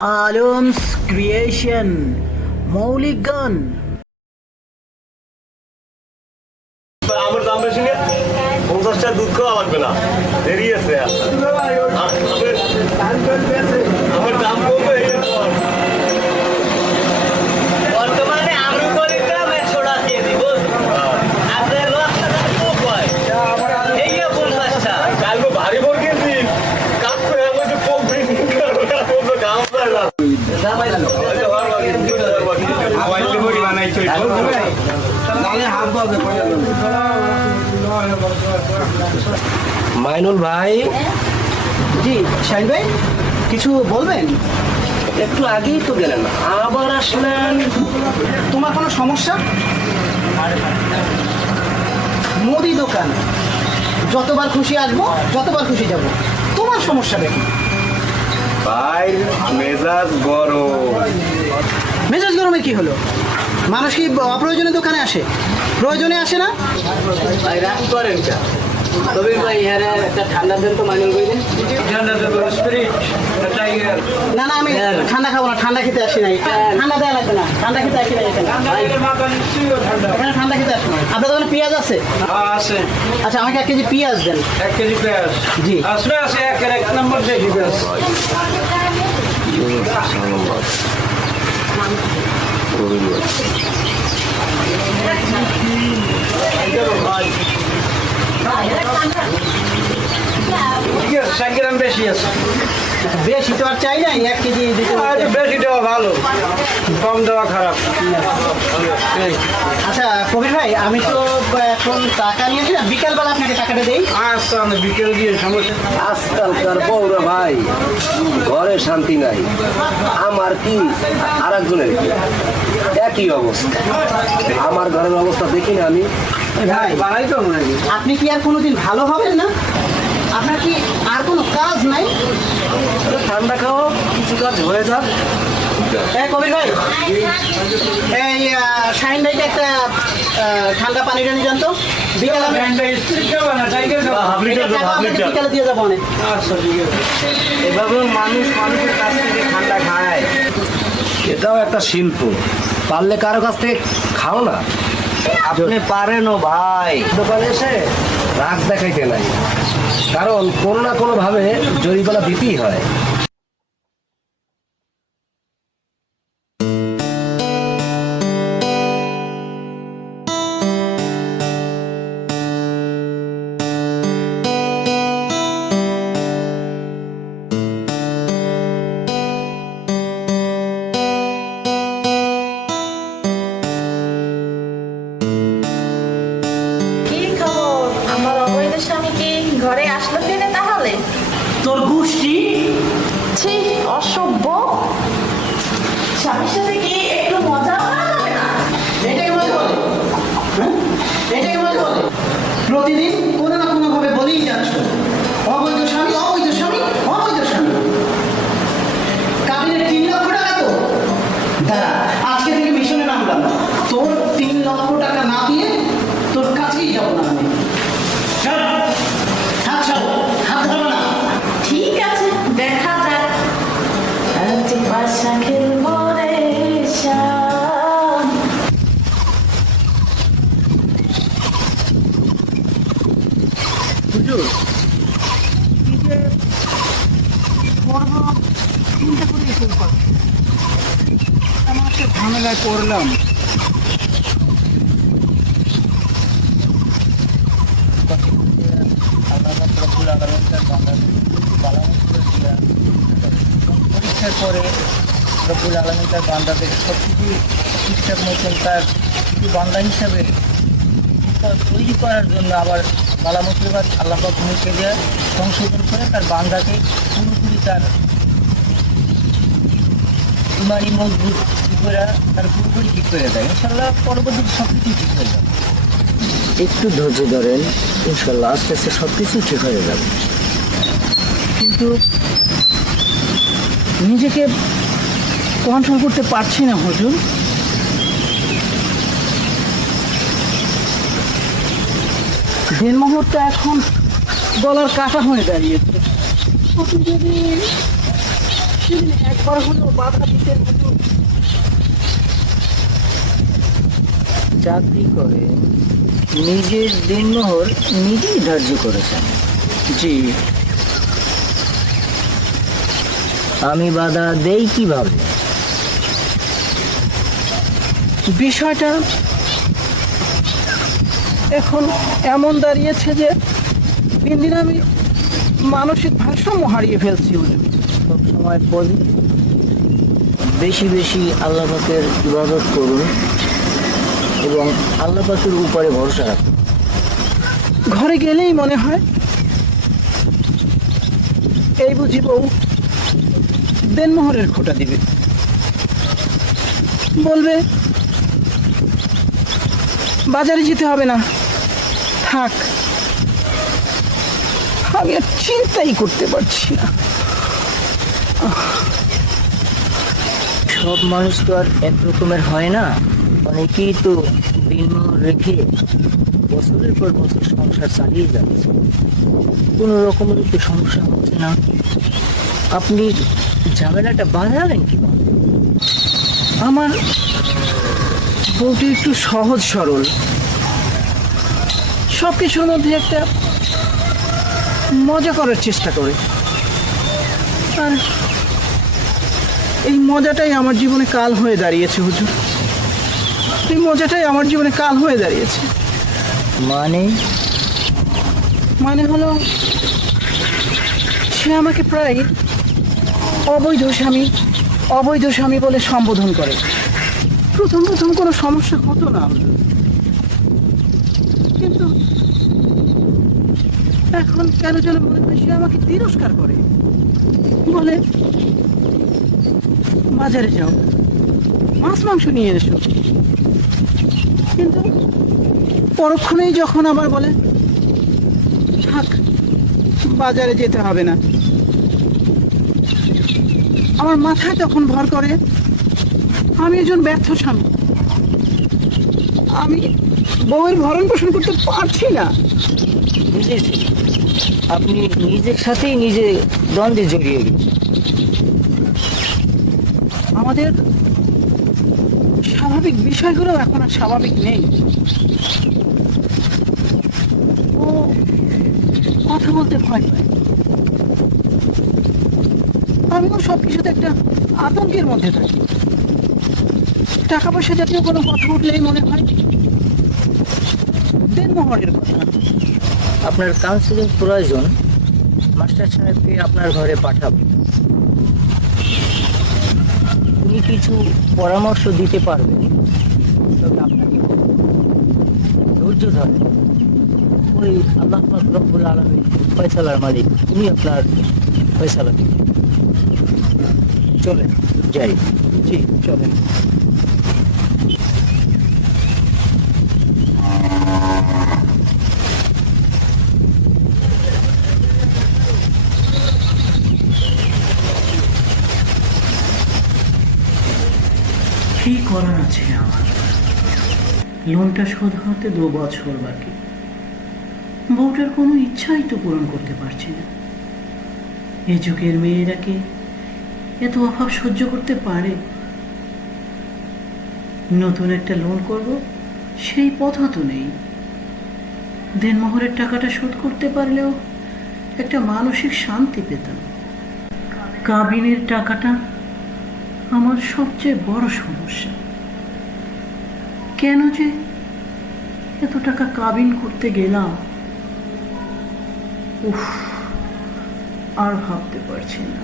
Alam's creation মৌলিক গান। আমার দাম বেশি পঞ্চাশটা দুধ খাওয়া লাগবে না। দেরি আছে আমার দাম কমবে এরপর। বর্তমানে আলু করে গ্রাম একশো টাকা কেজি বুঝলি আপনার রক্তটা খুব হয় এই যে পঞ্চাশটা কালকে ভারী ভর গেছি কাপ করে আমার যে কমবে গাম যায় না হয়তো ভালো লাগে, দুধ ভালো লাগে। মাইনুল ভাই? জি শাহিন ভাই কিছু বলবেন? একটু আগেই তো গেলেন। আবার আসলেন। তোমার কোনো সমস্যা? মুদি দোকান। যতবার খুশি আসব যতবার খুশি যাব। তোমার সমস্যা কি? ভাই মেজাজ গরম। মেজাজ গরমে কি হলো? মানুষ কি অপ্রয়োজনীয় দোকানে আসে? প্রয়োজনে আসে না? ভাই রাগ করেন তবে ভাই হ্যাঁ একটা ঠান্ডা দেন তো মাইনুল ভাই না না আমি ঠান্ডা খাব না ঠান্ডা খেতে আসি নাই। ঠান্ডা দেওয়া লাগবে না ঠান্ডা খেতে আসি নাই এখানে। এখানে ঠান্ডা খেতে আসি নাই। আপনার দোকানে পেঁয়াজ আছে? আছে। আচ্ছা আমাকে এক কেজি পেঁয়াজ দেন। এক কেজি পেঁয়াজ। জি। আসলে আছে এক এক নম্বর দেখি পেঁয়াজ আছে ষাট গ্রাম বেশি আছে। বেশি তো আর চাই নাই এক কেজি দিতে বেশি দেওয়া ভালো কম দেওয়া খারাপ। আচ্ছা কবির ভাই আমি তো এখন টাকা নিয়েছি না বিকালবেলা আপনাকে টাকাটা দেই। আচ্ছা আমি বিকেল দিয়ে সমস্যা আজকালকার বউরা ভাই ঘরে শান্তি নাই। আমার কি আর একজনের একই অবস্থা। আমার ঘরের অবস্থা দেখি না আমি। ভাই বাড়াই তো আপনি কি আর কোনোদিন ভালো হবেন না? আপনার কি আর কোনো কাজ নাই? ঠান্ডা খাও কিছু কাজ হয়ে যাক। এই কবির ভাই এই শাহিন ভাইকে একটা ঠান্ডা পানি টানি জানতো বিকালে দিয়ে যাব অনেক। আচ্ছা এভাবে মানুষ মানুষের কাছ থেকে ঠান্ডা খায়। এটাও একটা শিল্প। পারলে কারও কাছ থেকে খাও না। আপনি পারেন ও ভাই। দোকানে এসে? রাগ দেখাইতে নাই। কারণ কোনো না কোনোভাবে জরিমানা দিতেই হয়। স্বামীর সাথে কি একটু মজা করা যাবে প্রতিদিন হুজুর কি যে করব চিন্তা করে শুরু কর একটা ঝামেলায় পড়লাম। পরীক্ষার পরে রব্বুল আলমী তার বান্দাদের সব কিছু ঠিকঠাক মতন তার কিছু বান্দা হিসাবে তার তৈরি করার জন্য আবার মালা মুসলিমাত আল্লাহ মুখে দিয়ে সংশোধন করে তার বান্দাকে পুরোপুরি তার ইমানি মজবুত ঠিক করে তার পুরোপুরি ঠিক করে দেয়। ইনশাল্লাহ পরবর্তীতে সব কিছু ঠিক হয়ে যাবে। একটু ধৈর্য ধরেন ইনশাল্লাহ আস্তে আস্তে সব কিছু ঠিক হয়ে যাবে। কিন্তু নিজেকে কন্ট্রোল করতে পারছি না হুজুর। দিন মুহূর্তে এখন গলার কাটা হয়ে দাঁড়িয়েছে একবার হলেও বাধা দিতে চাকরি করে, নিজের দিনমোহর নিজেই ধার্য করেছেন। জি। আমি বাধা দেই কীভাবে? বিষয়টা এখন এমন দাঁড়িয়েছে যে দিন দিন আমি মানসিক ভারসাম্য হারিয়ে ফেলছি সবসময় বলি। বেশি বেশি আল্লাহ পাকের ইবাদত করুন এবং আল্লাহ পাকের উপরে ভরসা রাখুন। ঘরে গেলেই মনে হয় এই বুঝি বউ দেনমোহরের খোটা দিবে। বলবে বাজারে যেতে হবে না। থাক। আমি আর চিন্তাই করতে পারছি না। সব মানুষ তো আর এক রকমের হয় না। অনেকেই তো দিন রেখে বছরের পর বছর সংসার চালিয়ে যাচ্ছে। কোনো রকমের তো সমস্যা হচ্ছে না। আপনি ঝামেলাটা বাঁধালেন কি আমার বউটি একটু সহজ সরল। সব কিছুর মধ্যে একটা মজা করার চেষ্টা করে। আর এই মজাটাই আমার জীবনে কাল হয়ে দাঁড়িয়েছে হুজুর। এই মজাটাই আমার জীবনে কাল হয়ে দাঁড়িয়েছে। মানে? মানে হলো সে আমাকে প্রায় অবৈধ স্বামী অবৈধ স্বামী বলে সম্বোধন করে। প্রথম প্রথম কোনো সমস্যা হতো না এখন কেন যেন মনে হয় সে আমাকে তিরস্কার করে? বলে? বাজারে যাও। মাছ, মাংস নিয়ে এসো। কিন্তু পরক্ষণেই যখন আবার বলে, থাক, বাজারে যেতে হবে না। আমার মাথায় তখন ভর করে, আমি একজন ব্যর্থ স্বামী। আমি বউয়ের ভরণ পোষণ করতে পারছি না। বুঝেছি আপনি নিজের সাথেই নিজে দ্বন্দ্বে জড়িয়ে গেছেন আমাদের স্বাভাবিক বিষয়গুলো এখন আর স্বাভাবিক নেই। ও কথা বলতে ভয় পায়। আমিও সব কিছুতে একটা আতঙ্কের মধ্যে থাকি। টাকা পয়সা জাতীয় কোনো কথা উঠলেই মনে হয় দেনমোহরের কথা। আপনার কাউন্সিলিং প্রয়োজন, মাস্টার সাহেবকে আপনার ঘরে পাঠাবেন উনি কিছু পরামর্শ দিতে পারবেন। তবে আপনাকে ধৈর্য ধরে ওই আল্লাহ রব্বুল আলমী ফয়সালার মালিক, উনি আপনার ফয়সালা দিবেন। চলেন, যাই। জি, চলেন। করার আছে আমার। লোনটা শোধ হতে দু বছর বাকি। বউটার কোনো ইচ্ছাই তো পূরণ করতে পারছি না। এ যুগের মেয়েরা কি এত অভাব সহ্য করতে পারে? নতুন একটা লোন করব, সেই পথও তো নেই। দেনমোহরের টাকাটা শোধ করতে পারলেও একটা মানসিক শান্তি পেতাম। কাবিনের টাকাটা আমার সবচেয়ে বড় সমস্যা। কেন যে এত টাকা কাবিন করতে গেলাম? উফ আর ভাবতে পারছি না।